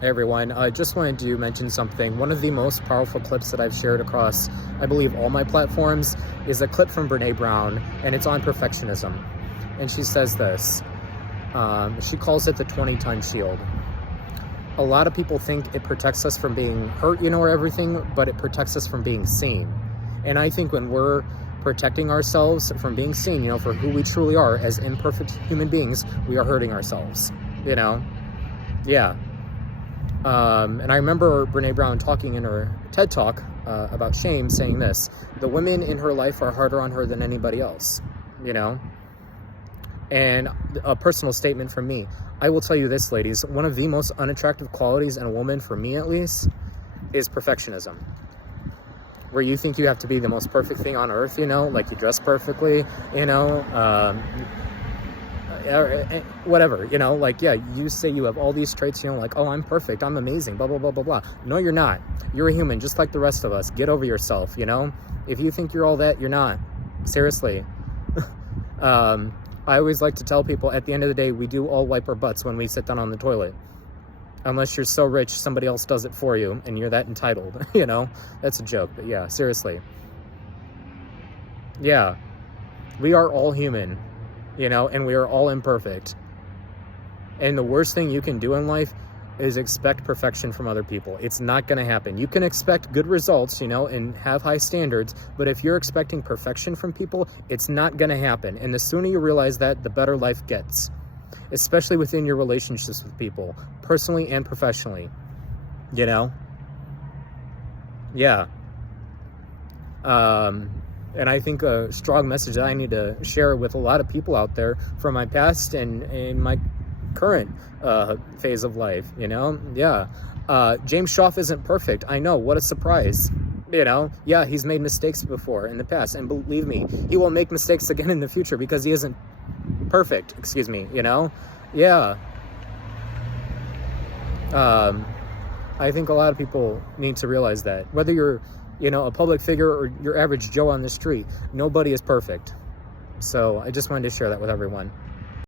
Hey everyone, I just wanted to mention something. One of the most powerful clips that I've shared across, I believe, all my platforms is a clip from Brene Brown, and it's on perfectionism. And she says this, she calls it the 20-ton shield. A lot of people think it protects us from being hurt, or everything, but it protects us from being seen. And I think when we're protecting ourselves from being seen, for who we truly are as imperfect human beings, we are hurting ourselves, Yeah. And I remember Brene Brown talking in her TED Talk about shame, saying this: the women in her life are harder on her than anybody else, And a personal statement from me, I will tell you this, ladies, one of the most unattractive qualities in a woman, for me at least, is perfectionism. Where you think you have to be the most perfect thing on earth, like you dress perfectly, whatever, you say you have all these traits, like, oh, I'm perfect, I'm amazing, blah, blah, blah, blah, blah. No, you're not. You're a human, just like the rest of us. Get over yourself, If you think you're all that, you're not. Seriously. I always like to tell people, at the end of the day, we do all wipe our butts when we sit down on the toilet. Unless you're so rich, somebody else does it for you, and you're that entitled, That's a joke, but yeah, seriously. Yeah. We are all human. And we are all imperfect. And the worst thing you can do in life is expect perfection from other people. It's not going to happen. You can expect good results, and have high standards, but if you're expecting perfection from people, it's not going to happen. And the sooner you realize that, the better life gets, especially within your relationships with people, personally and professionally, Yeah. And I think a strong message that I need to share with a lot of people out there from my past and in my current phase of life, Yeah. James Schaff isn't perfect. I know. What a surprise. Yeah, he's made mistakes before in the past. And believe me, he will make mistakes again in the future because he isn't perfect. Excuse me, Yeah. I think a lot of people need to realize that. Whether you're a public figure or your average Joe on the street, nobody is perfect. So I just wanted to share that with everyone.